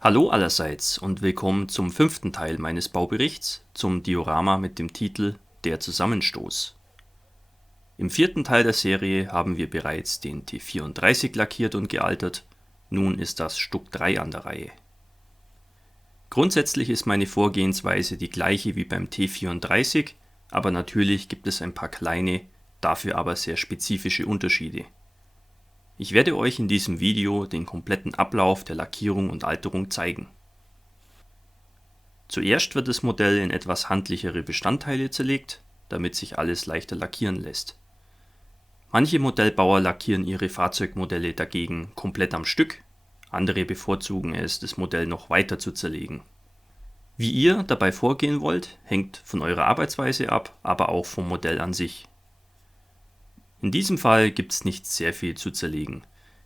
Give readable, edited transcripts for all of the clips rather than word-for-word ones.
Hallo allerseits und willkommen zum 5. Teil meines Bauberichts zum Diorama mit dem Titel Der Zusammenstoß. Im 4. Teil der Serie haben wir bereits den T34 lackiert und gealtert, nun ist das Stuck 3 an der Reihe. Grundsätzlich ist meine Vorgehensweise die gleiche wie beim T34, aber natürlich gibt es ein paar kleine, dafür aber sehr spezifische Unterschiede. Ich werde euch in diesem Video den kompletten Ablauf der Lackierung und Alterung zeigen. Zuerst wird das Modell in etwas handlichere Bestandteile zerlegt, damit sich alles leichter lackieren lässt. Manche Modellbauer lackieren ihre Fahrzeugmodelle dagegen komplett am Stück, andere bevorzugen es, das Modell noch weiter zu zerlegen. Wie ihr dabei vorgehen wollt, hängt von eurer Arbeitsweise ab, aber auch vom Modell an sich. In diesem Fall gibt es nicht sehr viel zu zerlegen.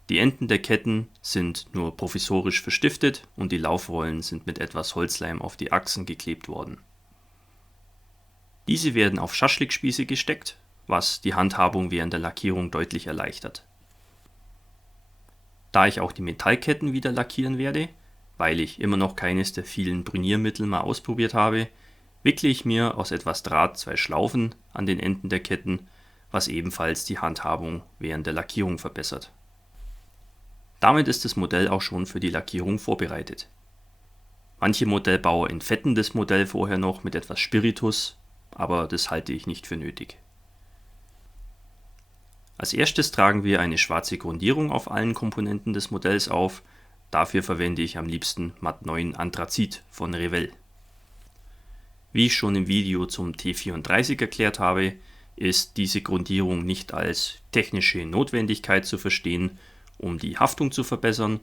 Die Enden der Ketten sind nur provisorisch verstiftet und die Laufrollen sind mit etwas Holzleim auf die Achsen geklebt worden. Diese werden auf Schaschlikspieße gesteckt, was die Handhabung während der Lackierung deutlich erleichtert. Da ich auch die Metallketten wieder lackieren werde, weil ich immer noch keines der vielen Brüniermittel mal ausprobiert habe, wickle ich mir aus etwas Draht 2 Schlaufen an den Enden der Ketten, was ebenfalls die Handhabung während der Lackierung verbessert. Damit ist das Modell auch schon für die Lackierung vorbereitet. Manche Modellbauer entfetten das Modell vorher noch mit etwas Spiritus, aber das halte ich nicht für nötig. Als erstes tragen wir eine schwarze Grundierung auf allen Komponenten des Modells auf, dafür verwende ich am liebsten Matt 9 Anthrazit von Revell. Wie ich schon im Video zum T34 erklärt habe, ist diese Grundierung nicht als technische Notwendigkeit zu verstehen, um die Haftung zu verbessern,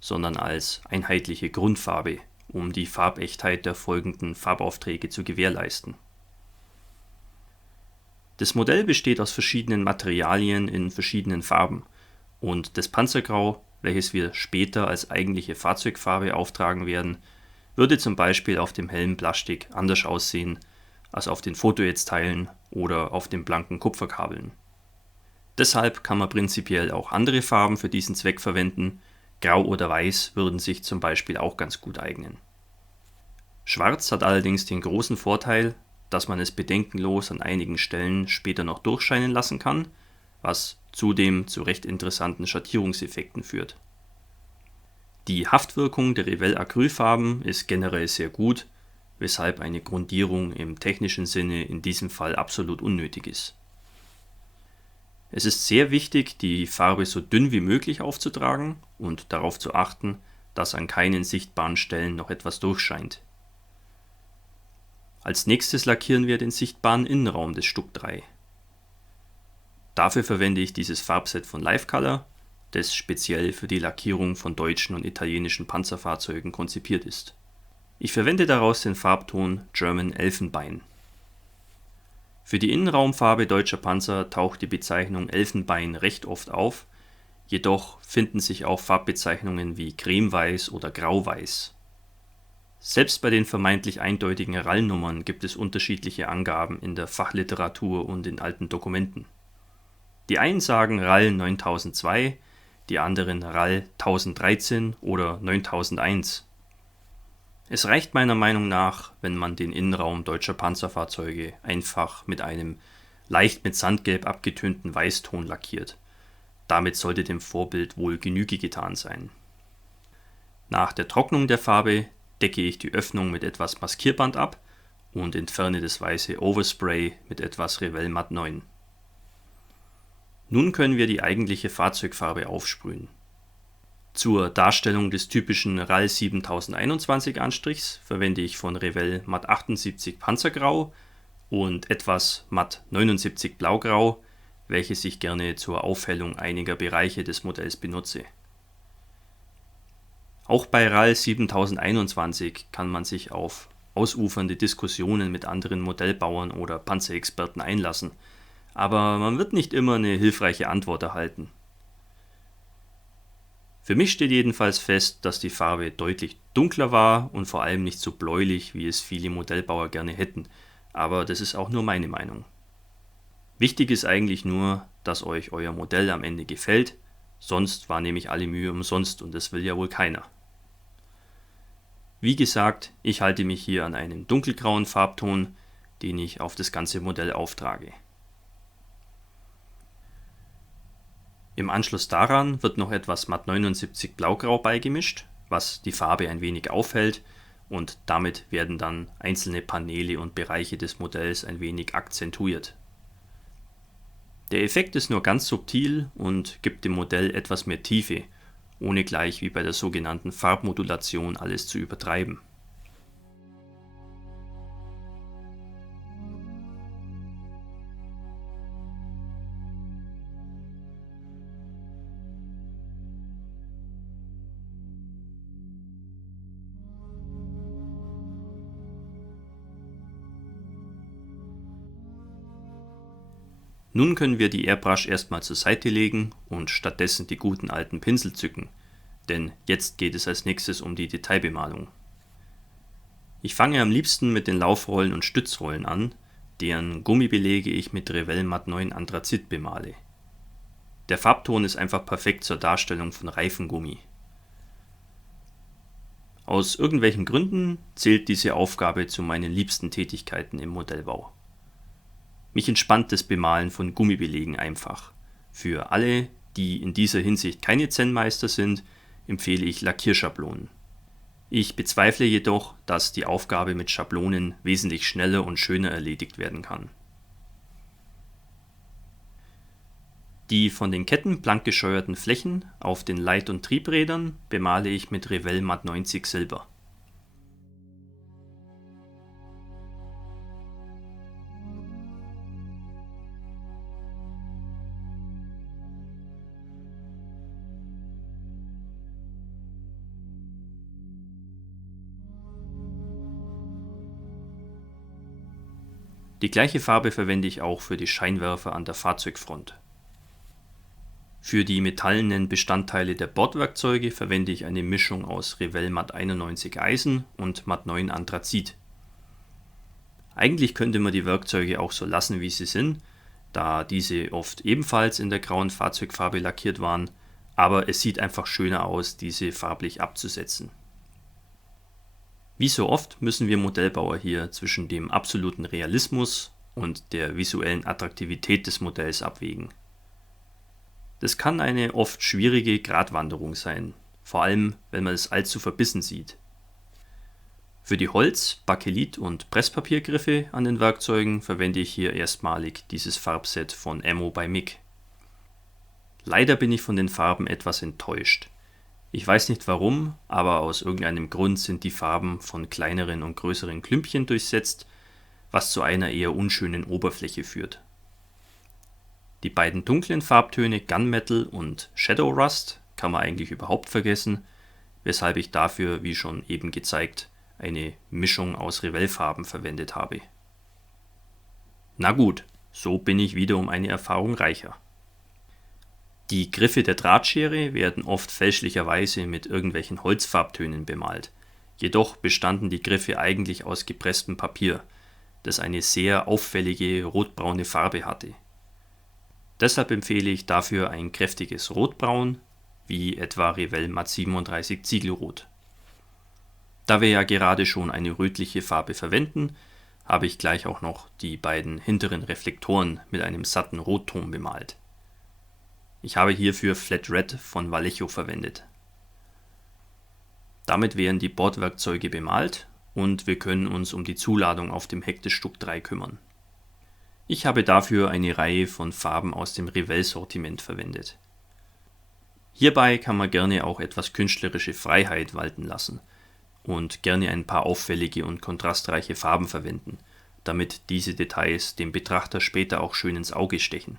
sondern als einheitliche Grundfarbe, um die Farbechtheit der folgenden Farbaufträge zu gewährleisten. Das Modell besteht aus verschiedenen Materialien in verschiedenen Farben und das Panzergrau, welches wir später als eigentliche Fahrzeugfarbe auftragen werden, würde zum Beispiel auf dem hellen Plastik anders aussehen als auf den Fotojetz-Teilen oder auf den blanken Kupferkabeln. Deshalb kann man prinzipiell auch andere Farben für diesen Zweck verwenden, Grau oder Weiß würden sich zum Beispiel auch ganz gut eignen. Schwarz hat allerdings den großen Vorteil, dass man es bedenkenlos an einigen Stellen später noch durchscheinen lassen kann, was zudem zu recht interessanten Schattierungseffekten führt. Die Haftwirkung der Revell Acrylfarben ist generell sehr gut, weshalb eine Grundierung im technischen Sinne in diesem Fall absolut unnötig ist. Es ist sehr wichtig, die Farbe so dünn wie möglich aufzutragen und darauf zu achten, dass an keinen sichtbaren Stellen noch etwas durchscheint. Als nächstes lackieren wir den sichtbaren Innenraum des Stuck 3. Dafür verwende ich dieses Farbset von Life-Color, das speziell für die Lackierung von deutschen und italienischen Panzerfahrzeugen konzipiert ist. Ich verwende daraus den Farbton German Elfenbein. Für die Innenraumfarbe deutscher Panzer taucht die Bezeichnung Elfenbein recht oft auf, jedoch finden sich auch Farbbezeichnungen wie Cremeweiß oder Grauweiß. Selbst bei den vermeintlich eindeutigen RAL-Nummern gibt es unterschiedliche Angaben in der Fachliteratur und in alten Dokumenten. Die einen sagen RAL 9002, die anderen RAL 1013 oder 9001. Es reicht meiner Meinung nach, wenn man den Innenraum deutscher Panzerfahrzeuge einfach mit einem leicht mit Sandgelb abgetönten Weißton lackiert. Damit sollte dem Vorbild wohl Genüge getan sein. Nach der Trocknung der Farbe decke ich die Öffnung mit etwas Maskierband ab und entferne das weiße Overspray mit etwas Revell Matt 9. Nun können wir die eigentliche Fahrzeugfarbe aufsprühen. Zur Darstellung des typischen RAL 7021 Anstrichs verwende ich von Revell Matt 78 Panzergrau und etwas Matt 79 Blaugrau, welches ich gerne zur Aufhellung einiger Bereiche des Modells benutze. Auch bei RAL 7021 kann man sich auf ausufernde Diskussionen mit anderen Modellbauern oder Panzerexperten einlassen, aber man wird nicht immer eine hilfreiche Antwort erhalten. Für mich steht jedenfalls fest, dass die Farbe deutlich dunkler war und vor allem nicht so bläulich, wie es viele Modellbauer gerne hätten, aber das ist auch nur meine Meinung. Wichtig ist eigentlich nur, dass euch euer Modell am Ende gefällt, sonst war nämlich alle Mühe umsonst und das will ja wohl keiner. Wie gesagt, ich halte mich hier an einen dunkelgrauen Farbton, den ich auf das ganze Modell auftrage. Im Anschluss daran wird noch etwas Matt 79 Blaugrau beigemischt, was die Farbe ein wenig aufhellt, und damit werden dann einzelne Paneele und Bereiche des Modells ein wenig akzentuiert. Der Effekt ist nur ganz subtil und gibt dem Modell etwas mehr Tiefe, ohne gleich wie bei der sogenannten Farbmodulation alles zu übertreiben. Nun können wir die Airbrush erstmal zur Seite legen und stattdessen die guten alten Pinsel zücken, denn jetzt geht es als nächstes um die Detailbemalung. Ich fange am liebsten mit den Laufrollen und Stützrollen an, deren Gummibelege ich mit Revell Matt 9 Anthrazit bemale. Der Farbton ist einfach perfekt zur Darstellung von Reifengummi. Aus irgendwelchen Gründen zählt diese Aufgabe zu meinen liebsten Tätigkeiten im Modellbau. Mich entspannt das Bemalen von Gummibelegen einfach. Für alle, die in dieser Hinsicht keine Zen-Meister sind, empfehle ich Lackierschablonen. Ich bezweifle jedoch, dass die Aufgabe mit Schablonen wesentlich schneller und schöner erledigt werden kann. Die von den Ketten blank gescheuerten Flächen auf den Leit- und Triebrädern bemale ich mit Revell Matt 90 Silber. Die gleiche Farbe verwende ich auch für die Scheinwerfer an der Fahrzeugfront. Für die metallenen Bestandteile der Bordwerkzeuge verwende ich eine Mischung aus Revell Matt 91 Eisen und Matt 9 Anthrazit. Eigentlich könnte man die Werkzeuge auch so lassen, wie sie sind, da diese oft ebenfalls in der grauen Fahrzeugfarbe lackiert waren, aber es sieht einfach schöner aus, diese farblich abzusetzen. Wie so oft müssen wir Modellbauer hier zwischen dem absoluten Realismus und der visuellen Attraktivität des Modells abwägen. Das kann eine oft schwierige Gratwanderung sein, vor allem wenn man es allzu verbissen sieht. Für die Holz-, Bakelit- und Presspapiergriffe an den Werkzeugen verwende ich hier erstmalig dieses Farbset von Ammo by MIG. Leider bin ich von den Farben etwas enttäuscht. Ich weiß nicht warum, aber aus irgendeinem Grund sind die Farben von kleineren und größeren Klümpchen durchsetzt, was zu einer eher unschönen Oberfläche führt. Die beiden dunklen Farbtöne Gunmetal und Shadow Rust kann man eigentlich überhaupt vergessen, weshalb ich dafür, wie schon eben gezeigt, eine Mischung aus Revell-Farben verwendet habe. Na gut, so bin ich wieder um eine Erfahrung reicher. Die Griffe der Drahtschere werden oft fälschlicherweise mit irgendwelchen Holzfarbtönen bemalt, jedoch bestanden die Griffe eigentlich aus gepresstem Papier, das eine sehr auffällige rotbraune Farbe hatte. Deshalb empfehle ich dafür ein kräftiges Rotbraun, wie etwa Revell Matt 37 Ziegelrot. Da wir ja gerade schon eine rötliche Farbe verwenden, habe ich gleich auch noch die beiden hinteren Reflektoren mit einem satten Rotton bemalt. Ich habe hierfür Flat Red von Vallejo verwendet. Damit wären die Bordwerkzeuge bemalt und wir können uns um die Zuladung auf dem Heck des Stuck 3 kümmern. Ich habe dafür eine Reihe von Farben aus dem Revell-Sortiment verwendet. Hierbei kann man gerne auch etwas künstlerische Freiheit walten lassen und gerne ein paar auffällige und kontrastreiche Farben verwenden, damit diese Details dem Betrachter später auch schön ins Auge stechen.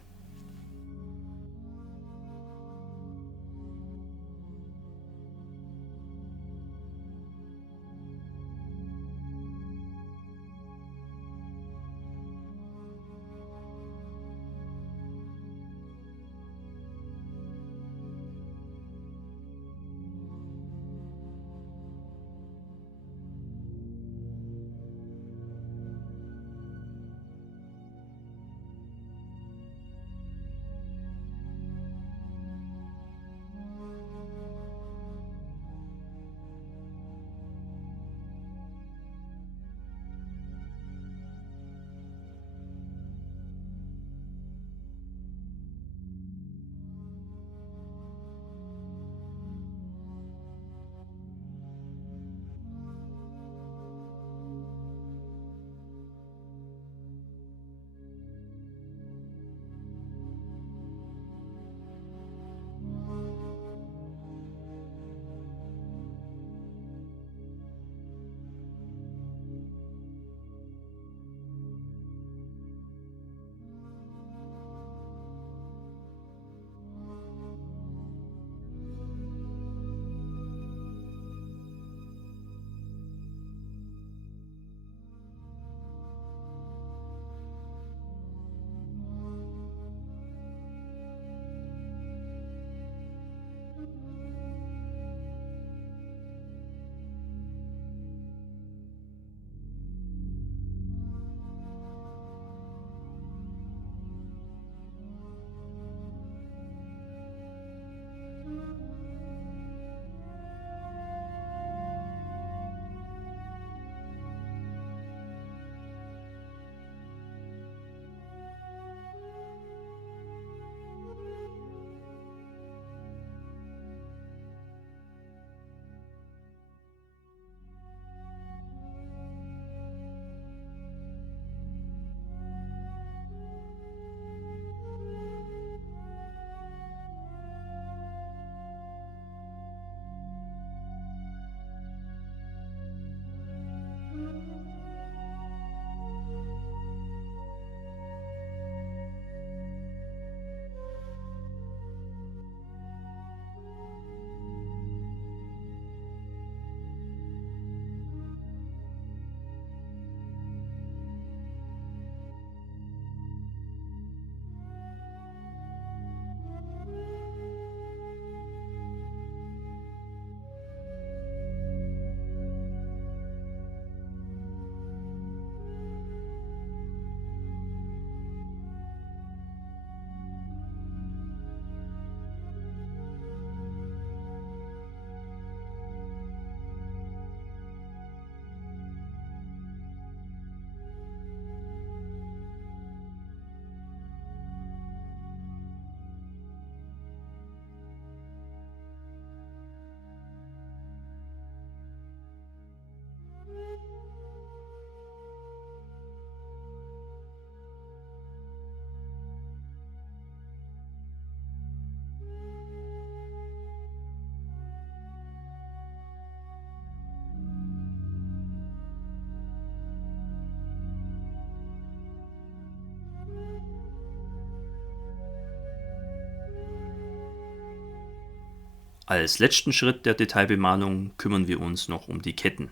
Als letzten Schritt der Detailbemalung kümmern wir uns noch um die Ketten.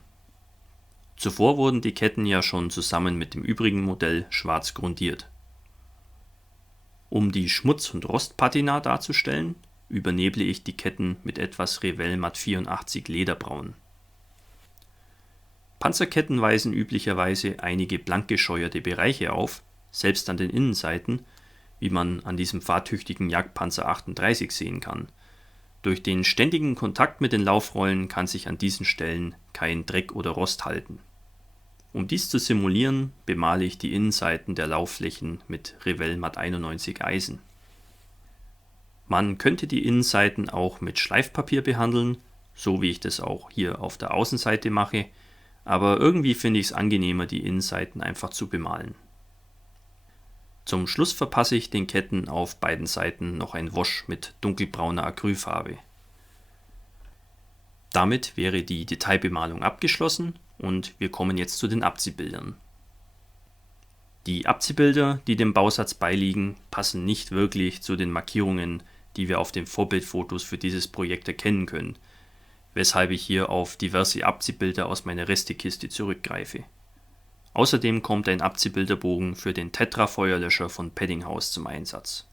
Zuvor wurden die Ketten ja schon zusammen mit dem übrigen Modell schwarz grundiert. Um die Schmutz- und Rostpatina darzustellen, überneble ich die Ketten mit etwas Revell Matt 84 Lederbraun. Panzerketten weisen üblicherweise einige blank gescheuerte Bereiche auf, selbst an den Innenseiten, wie man an diesem fahrtüchtigen Jagdpanzer 38 sehen kann. Durch den ständigen Kontakt mit den Laufrollen kann sich an diesen Stellen kein Dreck oder Rost halten. Um dies zu simulieren, bemale ich die Innenseiten der Laufflächen mit Revell Matt 91 Eisen. Man könnte die Innenseiten auch mit Schleifpapier behandeln, so wie ich das auch hier auf der Außenseite mache, aber irgendwie finde ich es angenehmer, die Innenseiten einfach zu bemalen. Zum Schluss verpasse ich den Ketten auf beiden Seiten noch ein Wash mit dunkelbrauner Acrylfarbe. Damit wäre die Detailbemalung abgeschlossen und wir kommen jetzt zu den Abziehbildern. Die Abziehbilder, die dem Bausatz beiliegen, passen nicht wirklich zu den Markierungen, die wir auf den Vorbildfotos für dieses Projekt erkennen können, weshalb ich hier auf diverse Abziehbilder aus meiner Restekiste zurückgreife. Außerdem kommt ein Abziehbilderbogen für den Tetra-Feuerlöscher von Peddinghaus zum Einsatz.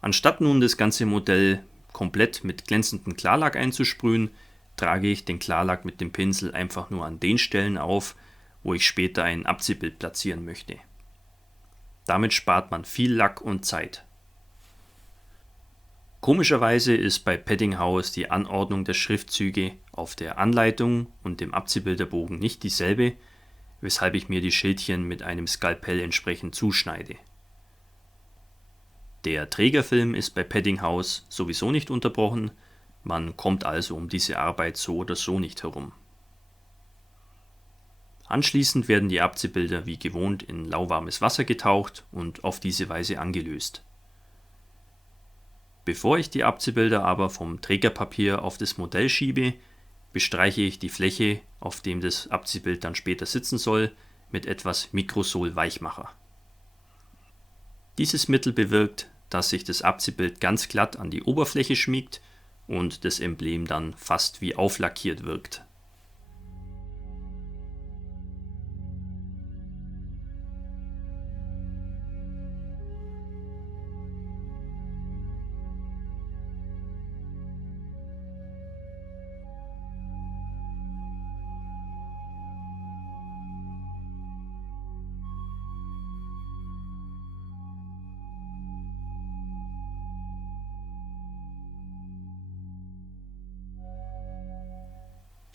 Anstatt nun das ganze Modell komplett mit glänzendem Klarlack einzusprühen, trage ich den Klarlack mit dem Pinsel einfach nur an den Stellen auf, wo ich später ein Abziehbild platzieren möchte. Damit spart man viel Lack und Zeit. Komischerweise ist bei Peddinghaus die Anordnung der Schriftzüge auf der Anleitung und dem Abziehbilderbogen nicht dieselbe, weshalb ich mir die Schildchen mit einem Skalpell entsprechend zuschneide. Der Trägerfilm ist bei Peddinghaus sowieso nicht unterbrochen, man kommt also um diese Arbeit so oder so nicht herum. Anschließend werden die Abziehbilder wie gewohnt in lauwarmes Wasser getaucht und auf diese Weise angelöst. Bevor ich die Abziehbilder aber vom Trägerpapier auf das Modell schiebe, bestreiche ich die Fläche, auf dem das Abziehbild dann später sitzen soll, mit etwas Microsol-Weichmacher. Dieses Mittel bewirkt, dass sich das Abziehbild ganz glatt an die Oberfläche schmiegt und das Emblem dann fast wie auflackiert wirkt.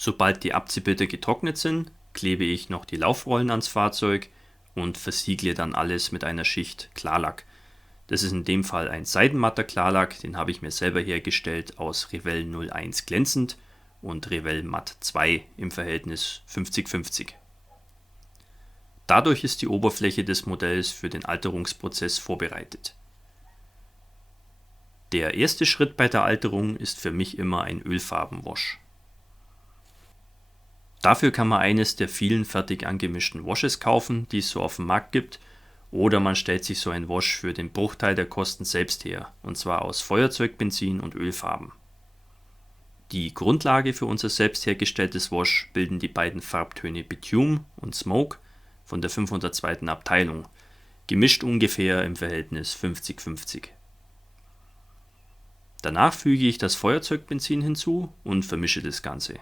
Sobald die Abziehbilder getrocknet sind, klebe ich noch die Laufrollen ans Fahrzeug und versiegle dann alles mit einer Schicht Klarlack. Das ist in dem Fall ein seidenmatter Klarlack, den habe ich mir selber hergestellt aus Revell 01 glänzend und Revell Matt 2 im Verhältnis 50-50. Dadurch ist die Oberfläche des Modells für den Alterungsprozess vorbereitet. Der erste Schritt bei der Alterung ist für mich immer ein Ölfarbenwash. Dafür kann man eines der vielen fertig angemischten Washes kaufen, die es so auf dem Markt gibt, oder man stellt sich so ein Wash für den Bruchteil der Kosten selbst her, und zwar aus Feuerzeugbenzin und Ölfarben. Die Grundlage für unser selbst hergestelltes Wash bilden die beiden Farbtöne Bitume und Smoke von der 502. Abteilung, gemischt ungefähr im Verhältnis 50-50. Danach füge ich das Feuerzeugbenzin hinzu und vermische das Ganze.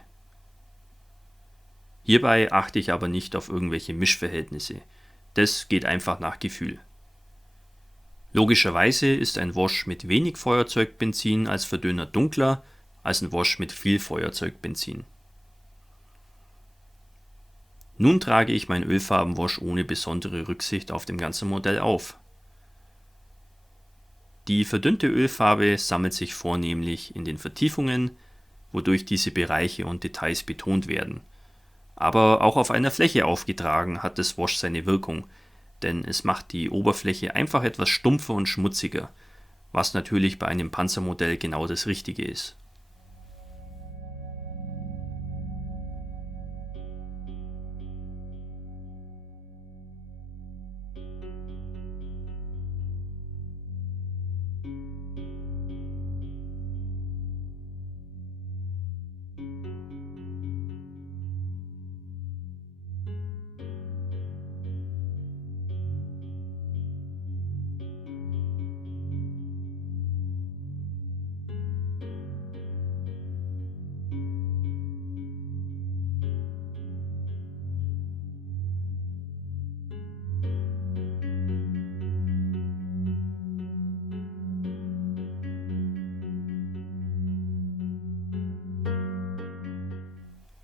Hierbei achte ich aber nicht auf irgendwelche Mischverhältnisse, das geht einfach nach Gefühl. Logischerweise ist ein Wash mit wenig Feuerzeugbenzin als Verdünner dunkler als ein Wash mit viel Feuerzeugbenzin. Nun trage ich mein Ölfarbenwash ohne besondere Rücksicht auf dem ganzen Modell auf. Die verdünnte Ölfarbe sammelt sich vornehmlich in den Vertiefungen, wodurch diese Bereiche und Details betont werden. Aber auch auf einer Fläche aufgetragen hat das Wash seine Wirkung, denn es macht die Oberfläche einfach etwas stumpfer und schmutziger, was natürlich bei einem Panzermodell genau das Richtige ist.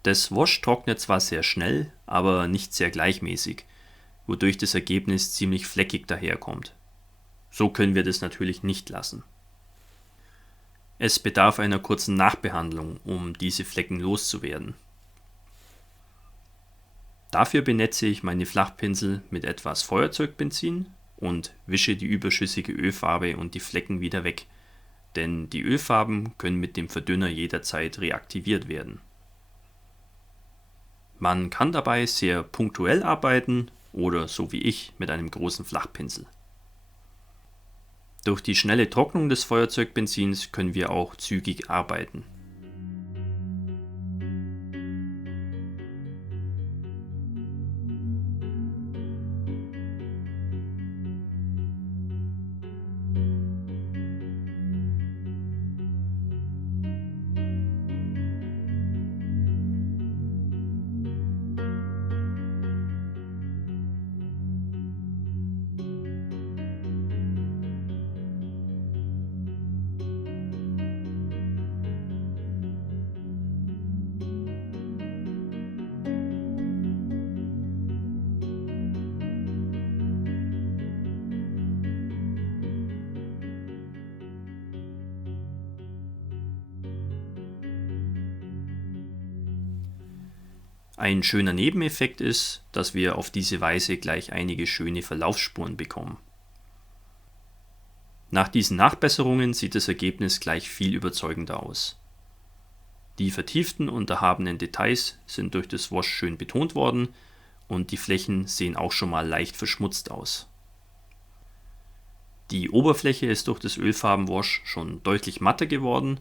Das Wash trocknet zwar sehr schnell, aber nicht sehr gleichmäßig, wodurch das Ergebnis ziemlich fleckig daherkommt. So können wir das natürlich nicht lassen. Es bedarf einer kurzen Nachbehandlung, um diese Flecken loszuwerden. Dafür benetze ich meine Flachpinsel mit etwas Feuerzeugbenzin und wische die überschüssige Ölfarbe und die Flecken wieder weg, denn die Ölfarben können mit dem Verdünner jederzeit reaktiviert werden. Man kann dabei sehr punktuell arbeiten oder so wie ich mit einem großen Flachpinsel. Durch die schnelle Trocknung des Feuerzeugbenzins können wir auch zügig arbeiten. Ein schöner Nebeneffekt ist, dass wir auf diese Weise gleich einige schöne Verlaufsspuren bekommen. Nach diesen Nachbesserungen sieht das Ergebnis gleich viel überzeugender aus. Die vertieften und erhabenen Details sind durch das Wash schön betont worden und die Flächen sehen auch schon mal leicht verschmutzt aus. Die Oberfläche ist durch das Ölfarbenwash schon deutlich matter geworden,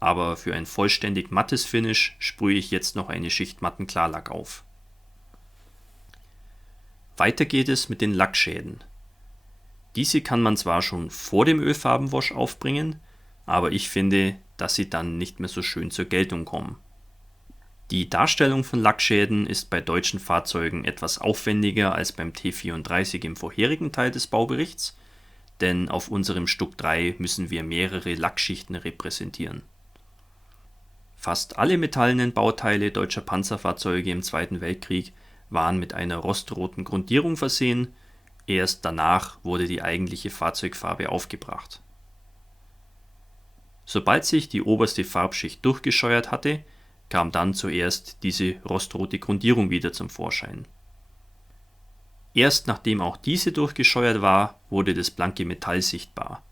aber für ein vollständig mattes Finish sprühe ich jetzt noch eine Schicht matten Klarlack auf. Weiter geht es mit den Lackschäden. Diese kann man zwar schon vor dem Ölfarbenwash aufbringen, aber ich finde, dass sie dann nicht mehr so schön zur Geltung kommen. Die Darstellung von Lackschäden ist bei deutschen Fahrzeugen etwas aufwendiger als beim T34 im vorherigen Teil des Bauberichts, denn auf unserem Stuck 3 müssen wir mehrere Lackschichten repräsentieren. Fast alle metallenen Bauteile deutscher Panzerfahrzeuge im Zweiten Weltkrieg waren mit einer rostroten Grundierung versehen, erst danach wurde die eigentliche Fahrzeugfarbe aufgebracht. Sobald sich die oberste Farbschicht durchgescheuert hatte, kam dann zuerst diese rostrote Grundierung wieder zum Vorschein. Erst nachdem auch diese durchgescheuert war, wurde das blanke Metall sichtbar.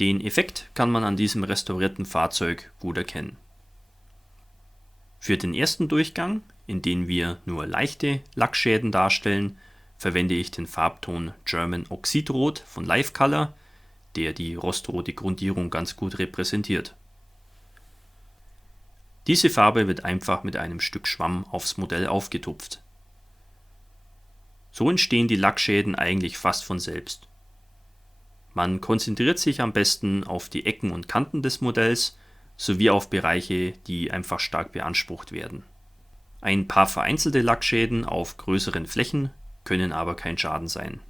Den Effekt kann man an diesem restaurierten Fahrzeug gut erkennen. Für den ersten Durchgang, in dem wir nur leichte Lackschäden darstellen, verwende ich den Farbton German Oxidrot von Life Color, der die rostrote Grundierung ganz gut repräsentiert. Diese Farbe wird einfach mit einem Stück Schwamm aufs Modell aufgetupft. So entstehen die Lackschäden eigentlich fast von selbst. Man konzentriert sich am besten auf die Ecken und Kanten des Modells sowie auf Bereiche, die einfach stark beansprucht werden. Ein paar vereinzelte Lackschäden auf größeren Flächen können aber kein Schaden sein.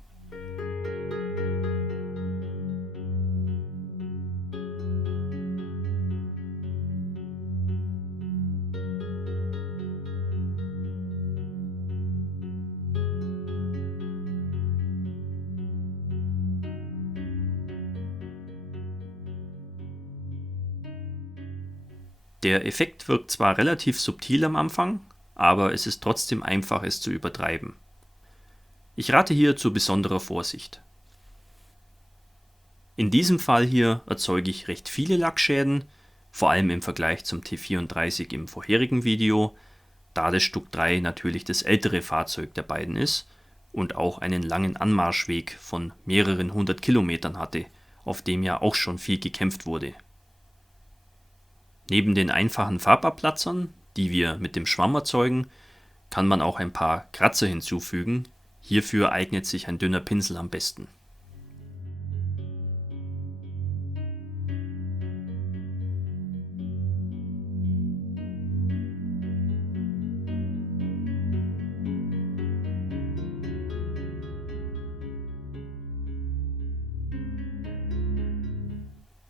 Der Effekt wirkt zwar relativ subtil am Anfang, aber es ist trotzdem einfach, es zu übertreiben. Ich rate hier zu besonderer Vorsicht. In diesem Fall hier erzeuge ich recht viele Lackschäden, vor allem im Vergleich zum T34 im vorherigen Video, da das Stuck 3 natürlich das ältere Fahrzeug der beiden ist und auch einen langen Anmarschweg von mehreren 100 Kilometern hatte, auf dem ja auch schon viel gekämpft wurde. Neben den einfachen Farbabplatzern, die wir mit dem Schwamm erzeugen, kann man auch ein paar Kratzer hinzufügen. Hierfür eignet sich ein dünner Pinsel am besten.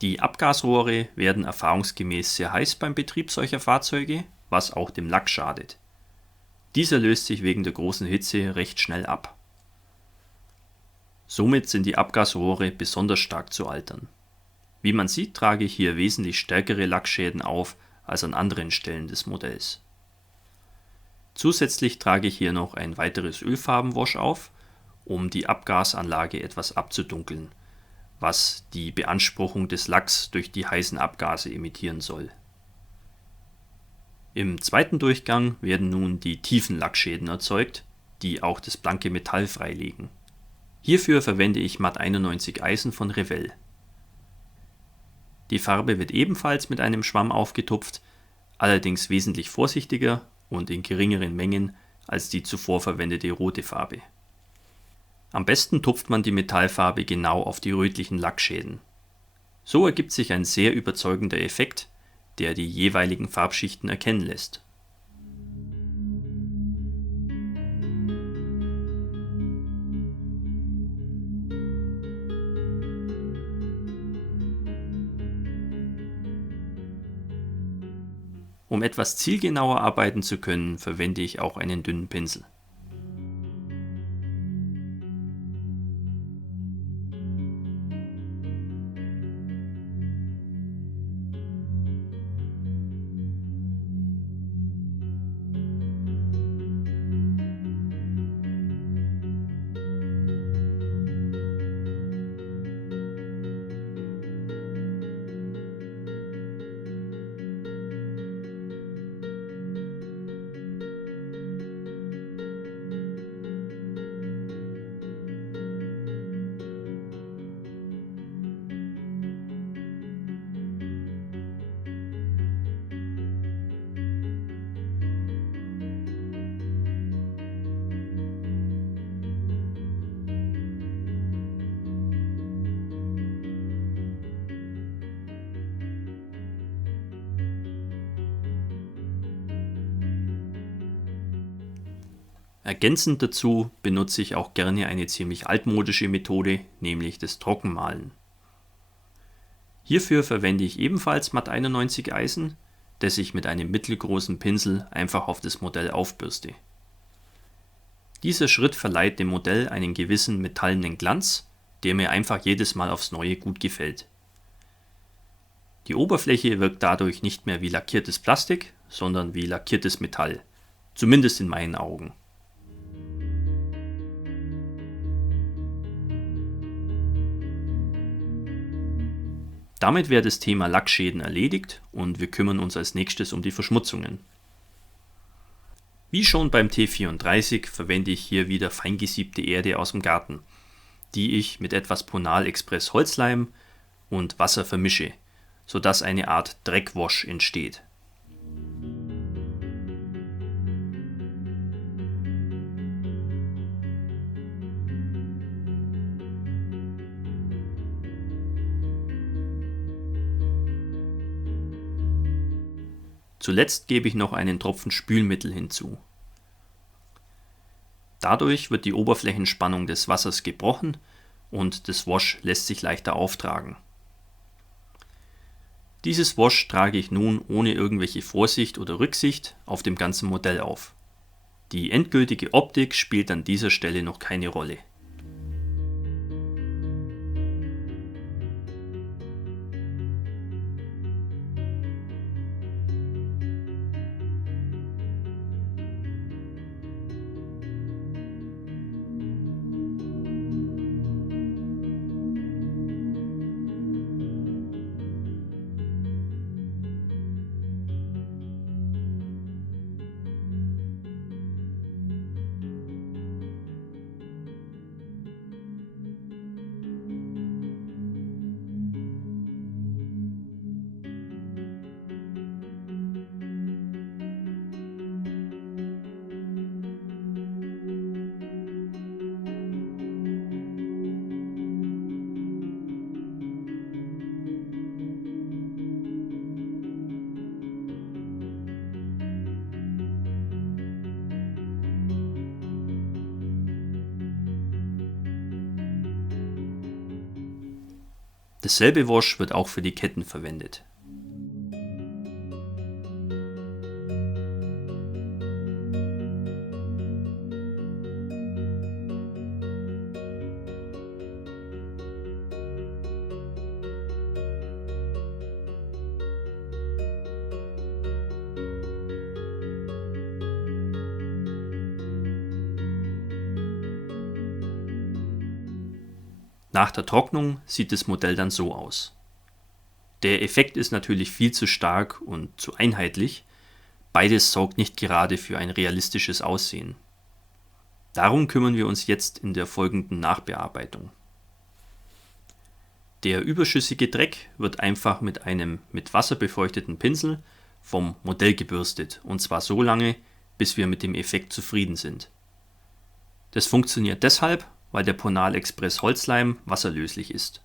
Die Abgasrohre werden erfahrungsgemäß sehr heiß beim Betrieb solcher Fahrzeuge, was auch dem Lack schadet. Dieser löst sich wegen der großen Hitze recht schnell ab. Somit sind die Abgasrohre besonders stark zu altern. Wie man sieht, trage ich hier wesentlich stärkere Lackschäden auf als an anderen Stellen des Modells. Zusätzlich trage ich hier noch ein weiteres Ölfarbenwash auf, um die Abgasanlage etwas abzudunkeln, was die Beanspruchung des Lacks durch die heißen Abgase imitieren soll. Im zweiten Durchgang werden nun die tiefen Lackschäden erzeugt, die auch das blanke Metall freilegen. Hierfür verwende ich Matt 91 Eisen von Revell. Die Farbe wird ebenfalls mit einem Schwamm aufgetupft, allerdings wesentlich vorsichtiger und in geringeren Mengen als die zuvor verwendete rote Farbe. Am besten tupft man die Metallfarbe genau auf die rötlichen Lackschäden. So ergibt sich ein sehr überzeugender Effekt, der die jeweiligen Farbschichten erkennen lässt. Um etwas zielgenauer arbeiten zu können, verwende ich auch einen dünnen Pinsel. Ergänzend dazu benutze ich auch gerne eine ziemlich altmodische Methode, nämlich das Trockenmalen. Hierfür verwende ich ebenfalls Matt 91 Eisen, das ich mit einem mittelgroßen Pinsel einfach auf das Modell aufbürste. Dieser Schritt verleiht dem Modell einen gewissen metallenen Glanz, der mir einfach jedes Mal aufs Neue gut gefällt. Die Oberfläche wirkt dadurch nicht mehr wie lackiertes Plastik, sondern wie lackiertes Metall, zumindest in meinen Augen. Damit wäre das Thema Lackschäden erledigt und wir kümmern uns als nächstes um die Verschmutzungen. Wie schon beim T34 verwende ich hier wieder feingesiebte Erde aus dem Garten, die ich mit etwas Ponal Express Holzleim und Wasser vermische, sodass eine Art Dreckwash entsteht. Zuletzt gebe ich noch einen Tropfen Spülmittel hinzu. Dadurch wird die Oberflächenspannung des Wassers gebrochen und das Wash lässt sich leichter auftragen. Dieses Wash trage ich nun ohne irgendwelche Vorsicht oder Rücksicht auf dem ganzen Modell auf. Die endgültige Optik spielt an dieser Stelle noch keine Rolle. Dasselbe Wash wird auch für die Ketten verwendet. Nach der Trocknung sieht das Modell dann so aus. Der Effekt ist natürlich viel zu stark und zu einheitlich, beides sorgt nicht gerade für ein realistisches Aussehen. Darum kümmern wir uns jetzt in der folgenden Nachbearbeitung. Der überschüssige Dreck wird einfach mit einem mit Wasser befeuchteten Pinsel vom Modell gebürstet, und zwar so lange, bis wir mit dem Effekt zufrieden sind. Das funktioniert deshalb, weil der Ponal Express Holzleim wasserlöslich ist.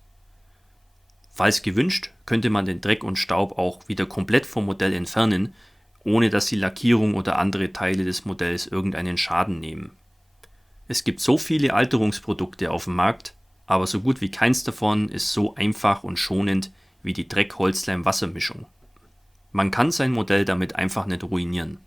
Falls gewünscht, könnte man den Dreck und Staub auch wieder komplett vom Modell entfernen, ohne dass die Lackierung oder andere Teile des Modells irgendeinen Schaden nehmen. Es gibt so viele Alterungsprodukte auf dem Markt, aber so gut wie keins davon ist so einfach und schonend wie die Dreck-Holzleim-Wassermischung. Man kann sein Modell damit einfach nicht ruinieren.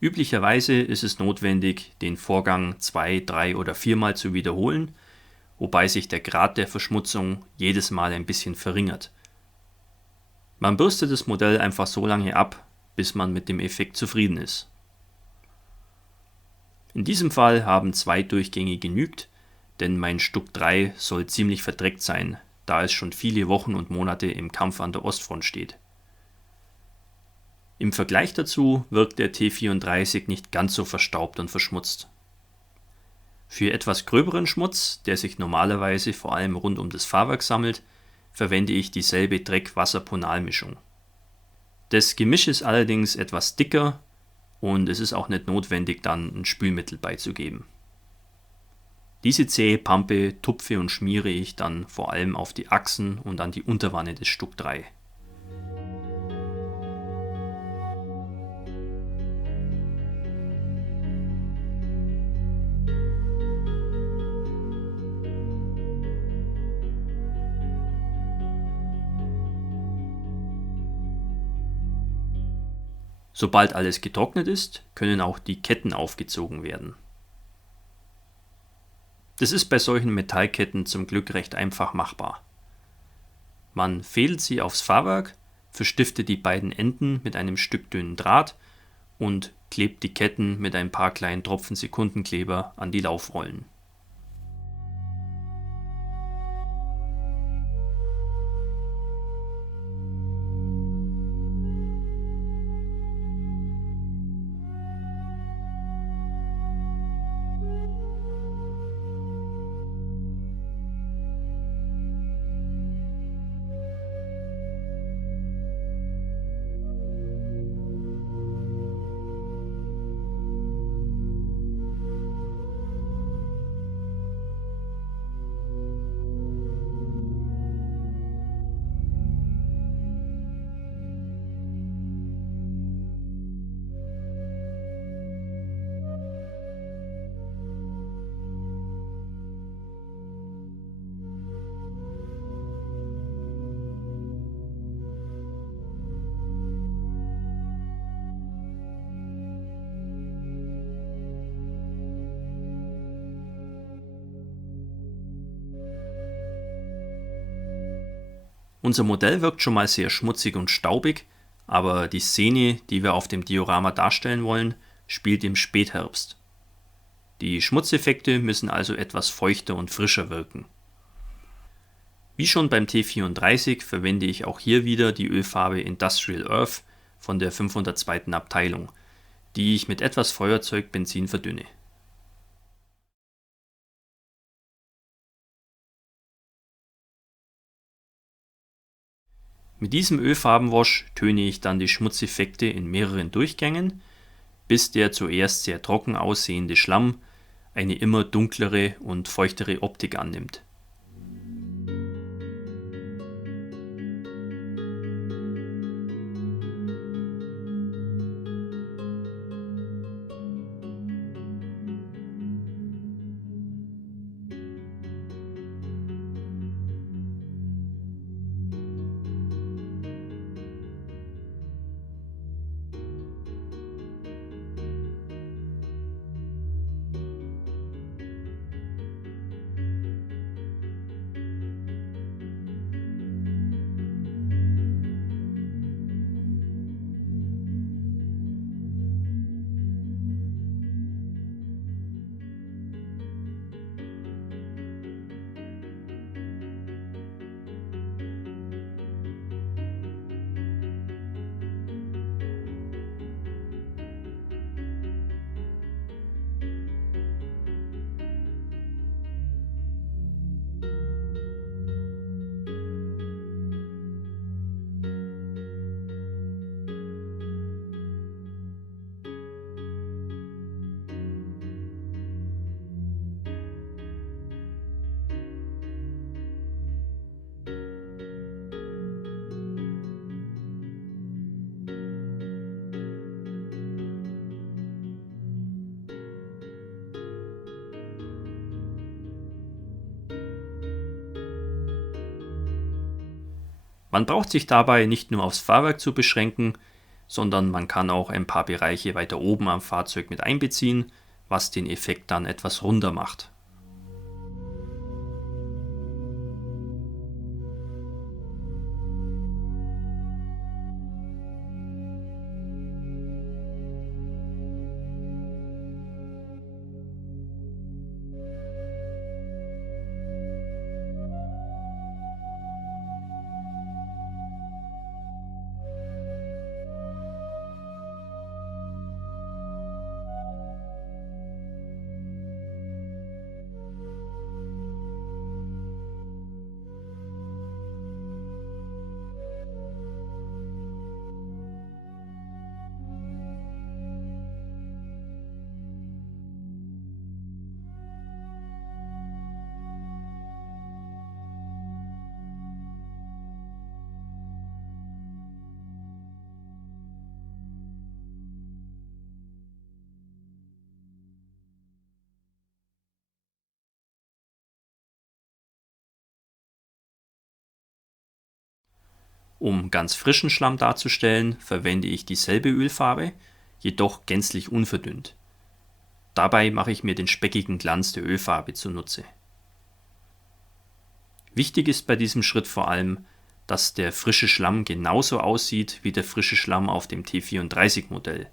Üblicherweise ist es notwendig, den Vorgang 2-, 3- oder 4-mal zu wiederholen, wobei sich der Grad der Verschmutzung jedes Mal ein bisschen verringert. Man bürstet das Modell einfach so lange ab, bis man mit dem Effekt zufrieden ist. In diesem Fall haben 2 Durchgänge genügt, denn mein Stuck 3 soll ziemlich verdreckt sein, da es schon viele Wochen und Monate im Kampf an der Ostfront steht. Im Vergleich dazu wirkt der T34 nicht ganz so verstaubt und verschmutzt. Für etwas gröberen Schmutz, der sich normalerweise vor allem rund um das Fahrwerk sammelt, verwende ich dieselbe Dreck-Wasser-Ponal-Mischung. Das Gemisch ist allerdings etwas dicker und es ist auch nicht notwendig, dann ein Spülmittel beizugeben. Diese zähe Pampe tupfe und schmiere ich dann vor allem auf die Achsen und an die Unterwanne des Stuck 3. Sobald alles getrocknet ist, können auch die Ketten aufgezogen werden. Das ist bei solchen Metallketten zum Glück recht einfach machbar. Man fädelt sie aufs Fahrwerk, verstiftet die beiden Enden mit einem Stück dünnen Draht und klebt die Ketten mit ein paar kleinen Tropfen Sekundenkleber an die Laufrollen. Unser Modell wirkt schon mal sehr schmutzig und staubig, aber die Szene, die wir auf dem Diorama darstellen wollen, spielt im Spätherbst. Die Schmutzeffekte müssen also etwas feuchter und frischer wirken. Wie schon beim T34 verwende ich auch hier wieder die Ölfarbe Industrial Earth von der 502. Abteilung, die ich mit etwas Feuerzeugbenzin verdünne. Mit diesem Ölfarbenwash töne ich dann die Schmutzeffekte in mehreren Durchgängen, bis der zuerst sehr trocken aussehende Schlamm eine immer dunklere und feuchtere Optik annimmt. Man braucht sich dabei nicht nur aufs Fahrwerk zu beschränken, sondern man kann auch ein paar Bereiche weiter oben am Fahrzeug mit einbeziehen, was den Effekt dann etwas runder macht. Um ganz frischen Schlamm darzustellen, verwende ich dieselbe Ölfarbe, jedoch gänzlich unverdünnt. Dabei mache ich mir den speckigen Glanz der Ölfarbe zunutze. Wichtig ist bei diesem Schritt vor allem, dass der frische Schlamm genauso aussieht wie der frische Schlamm auf dem T34-Modell,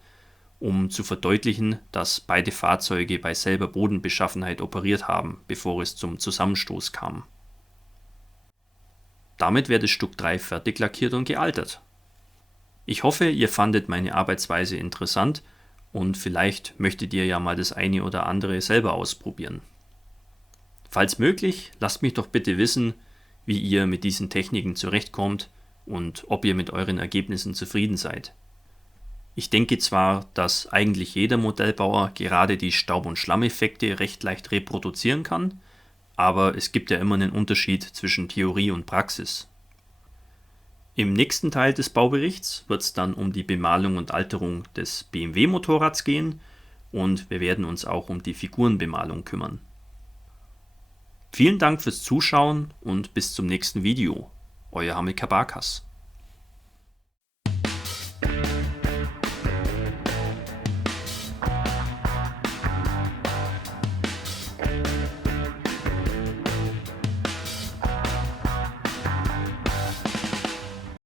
um zu verdeutlichen, dass beide Fahrzeuge bei selber Bodenbeschaffenheit operiert haben, bevor es zum Zusammenstoß kam. Damit wäre das Stück 3 fertig lackiert und gealtert. Ich hoffe, ihr fandet meine Arbeitsweise interessant und vielleicht möchtet ihr ja mal das eine oder andere selber ausprobieren. Falls möglich, lasst mich doch bitte wissen, wie ihr mit diesen Techniken zurechtkommt und ob ihr mit euren Ergebnissen zufrieden seid. Ich denke zwar, dass eigentlich jeder Modellbauer gerade die Staub- und Schlammeffekte recht leicht reproduzieren kann, aber es gibt ja immer einen Unterschied zwischen Theorie und Praxis. Im nächsten Teil des Bauberichts wird es dann um die Bemalung und Alterung des BMW-Motorrads gehen und wir werden uns auch um die Figurenbemalung kümmern. Vielen Dank fürs Zuschauen und bis zum nächsten Video. Euer Hamilcar Barkas.